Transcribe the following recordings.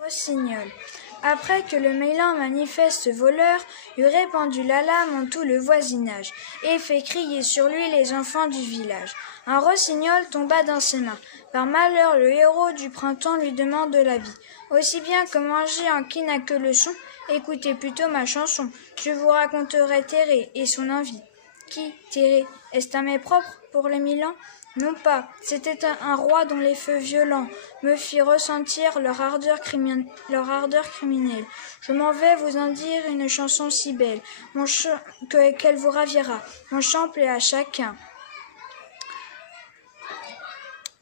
Rossignol. Après que le Milan manifeste voleur eut répandu l'alarme en tout le voisinage, et fait crier sur lui les enfants du village, un rossignol tomba dans ses mains. Par malheur, le héros du printemps lui demande la vie. Aussi bien que manger un qui n'a que le son, écoutez plutôt ma chanson. Je vous raconterai Thérée et son envie. Qui, Thérée, est-ce un mets propre pour les Milans? Non pas, c'était un roi dont les feux violents me fit ressentir leur ardeur criminelle. Je m'en vais vous en dire une chanson si belle, qu'elle vous ravira. Mon chant plaît à chacun.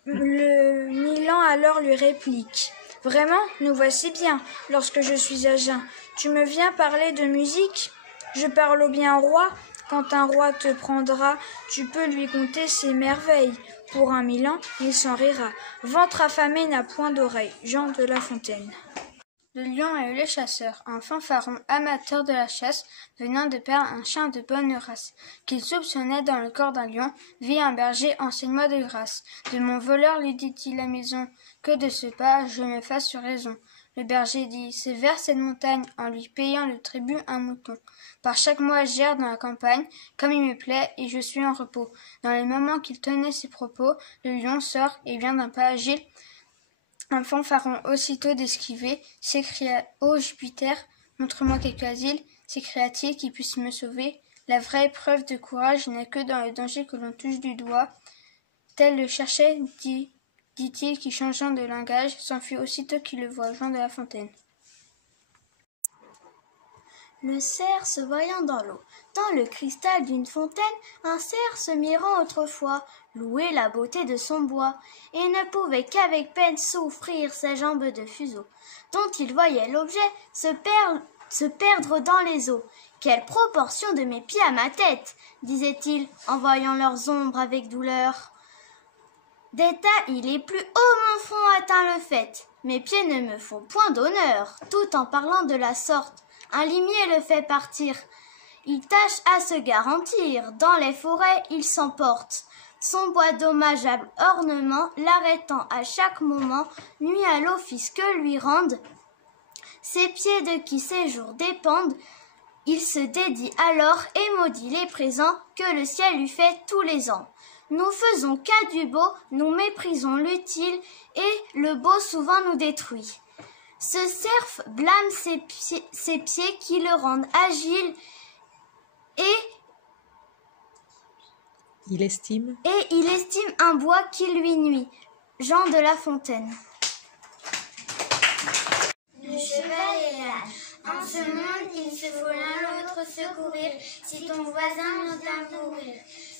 Le Milan alors lui réplique. Vraiment, nous voici bien, lorsque je suis à jeun. Tu me viens parler de musique? Je parle au bien roi. Quand un roi te prendra, tu peux lui conter ses merveilles. Pour un Milan, il s'en rira. Ventre affamé n'a point d'oreille. Jean de La Fontaine. Le lion et le chasseur, un fanfaron amateur de la chasse, venant de perdre un chien de bonne race, qu'il soupçonnait dans le corps d'un lion, vit un berger, enseigne-moi de grâce. De mon voleur, lui dit-il à maison, que de ce pas je me fasse sur raison. Le berger dit, c'est vers cette montagne, en lui payant le tribut un mouton. Par chaque mois j'erre dans la campagne, comme il me plaît, et je suis en repos. Dans les moments qu'il tenait ses propos, le lion sort et vient d'un pas agile. Un fanfaron aussitôt d'esquiver, s'écria « Ô Jupiter, montre-moi quelque asile !» s'écria-t-il qui puisse me sauver. La vraie preuve de courage n'est que dans le danger que l'on touche du doigt. Tel le cherchait, dit-il, qui changeant de langage, s'enfuit aussitôt qu'il le voit. Jean de La Fontaine. Le cerf se voyant dans l'eau, dans le cristal d'une fontaine, un cerf se mirant autrefois, louer la beauté de son bois, et ne pouvait qu'avec peine souffrir ses jambes de fuseau, dont il voyait l'objet se perdre dans les eaux. Quelle proportion de mes pieds à ma tête, disait-il, en voyant leurs ombres avec douleur. D'état, il est plus haut mon front atteint le fait, mes pieds ne me font point d'honneur, tout en parlant de la sorte. Un limier le fait partir. Il tâche à se garantir. Dans les forêts, il s'emporte. Son bois dommageable ornement, l'arrêtant à chaque moment, nuit à l'office que lui rendent ses pieds de qui ses jours dépendent. Il se dédie alors et maudit les présents que le ciel lui fait tous les ans. Nous faisons cas du beau, nous méprisons l'utile, et le beau souvent nous détruit. Ce cerf blâme ses pieds qui le rendent agile et il estime un bois qui lui nuit. Jean de La Fontaine. Le cheval est là. En ce monde, il se faut l'un l'autre secourir si ton voisin vient mourir.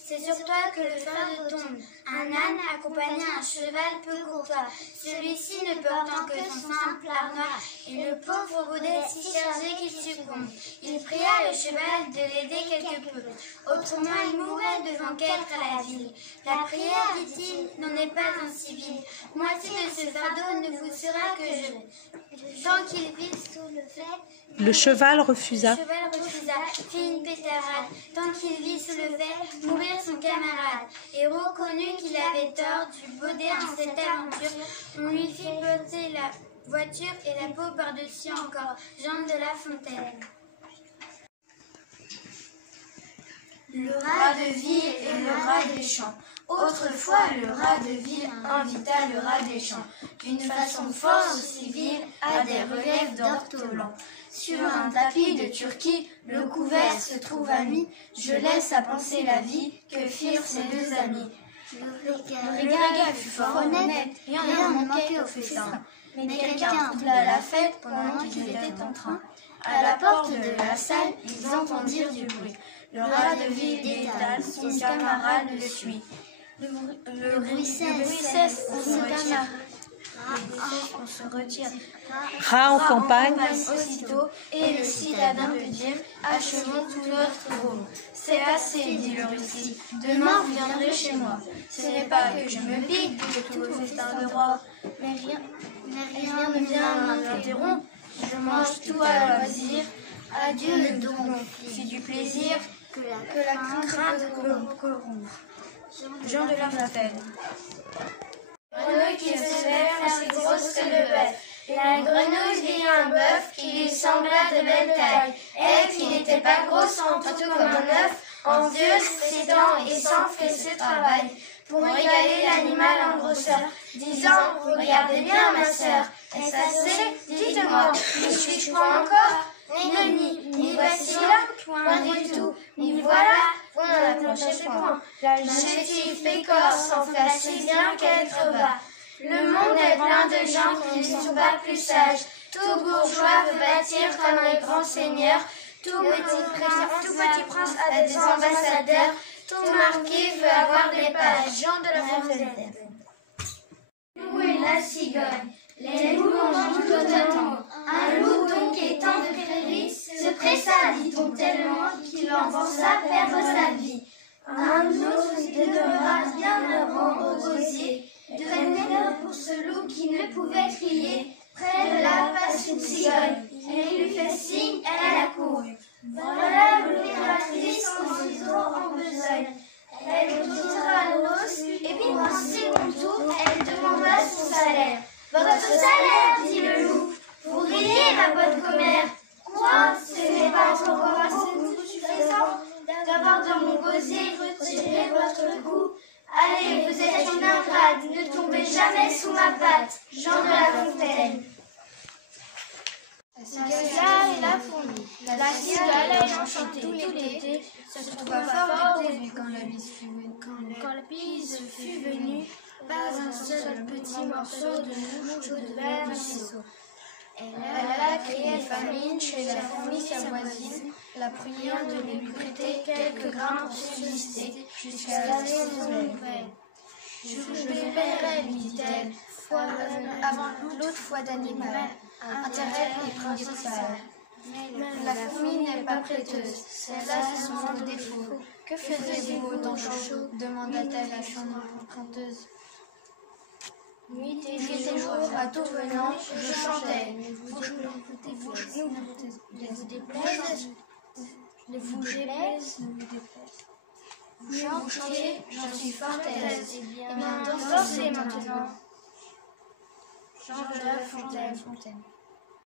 C'est sur toi que le fardeau tombe. Un âne accompagné un cheval peu courtois, celui-ci ne portant que son simple harnois, et le pauvre baudet si chargé qu'il succombe. Il pria le cheval de l'aider quelque peu, autrement il mourrait devant qu'être à la ville. La prière, dit-il, n'en est pas un civil. Moitié de ce fardeau ne vous sera que je. Tant qu'il vit sous le fait, le cheval refusa. Le cheval refusa, fit une pétarade. Tant qu'il vit sous le fait, mourir son camarade. Et reconnut qu'il avait tort du baudet en cette aventure. On lui fit botter la voiture et la peau par-dessus encore. Jean de La Fontaine. Le rat de ville et le rat des champs. Autrefois, le rat de ville invita le rat des champs, d'une façon fort civile, à des relèves d'ortolan. Sur un tapis de Turquie, le couvert se trouva mis. Je laisse à penser la vie que firent ces deux amis. Le régal fut fort honnête, rien ne manquait au festin. Mais quelqu'un troubla la fête pendant qu'ils étaient en train. À la porte de la salle, ils entendirent du bruit. Le rat de ville détale, son camarade le suit. Le bruit cesse, on se retire. On se retire. Rat en campagne. Aussitôt, et le citadin peut dire, achevons tout notre rôle. C'est assez, dit le Russie. Demain, vous viendrez chez moi. Ce n'est pas que je me pique de tout le festin de roi, mais rien ne vient m'interrompre. Je mange tout à loisir. Adieu donc, c'est du plaisir que la crainte corrompt. Jean de La Fontaine. Renaud qui se lève, la plus grosse que le bœuf. La grenouille vit un bœuf qui lui sembla de belle taille, et qui n'était pas grosse en tout comme un œuf, en vieux, s'étend et sans fait ce travail, pour égaler l'animal en grosseur, disant, regardez bien ma sœur, est-ce assez? Dites-moi, n'y suis-je point encore? Ni voici là, point du tout, ni voilà, vous n'en approchez point. La chétive pécore s'enfle si bien qu'elle creva. Le monde est plein de gens qui ne sont pas plus sages. Tout bourgeois veut bâtir comme les grands seigneurs. Tout petit prince a des ambassadeurs. Tout marquis veut avoir des pages. Jean de La Fontaine. Loup et la cigogne. Les loups mangent totalement. Un loup donc étant de prairie se pressa, dit-on tellement, qu'il en pensa perdre sa vie. Un autre demeura bien heureux au gosier. Très bonheur pour ce loup qui ne pouvait crier. Près de là passe une cigogne. Elle lui fait signe, elle accourt. Voilà l'opératrice en ciseaux en besogne. Elle quittera l'os et pour un second tour, elle demanda son salaire. Votre salaire, dit le loup. Vous riez, ma bonne commère. Quoi? Ce n'est pas encore beaucoup suffisant d'avoir de mon gosier retiré votre cou. Allez, vous êtes une ingrate, ne tombez jamais sous ma patte. Jean de La Fontaine. La cigale et la fourmi. La cigale ayant chanté tout l'été se trouva fort émue quand la bise fut venue. Pas un seul petit morceau de mouche ou de verre ciseau. Elle alla crier famine chez la fourmi sa voisine, la priant de lui prêter quelques grains pour subsister jusqu'à la saison nouvelle. Je vous paierai, lui dit-elle, avant l'autre fois d'animal, intérêt est principal. Mais la fourmi n'est pas prêteuse, celle-là c'est son défaut. Que faisiez-vous autant chaud? Demanda-t-elle à son emprunteuse. Nuit et jour, à tout venant, je chantais. Vous déplaise, vous chantiez, j'en suis fort aise. Et bien dansez maintenant. Jean de La Fontaine.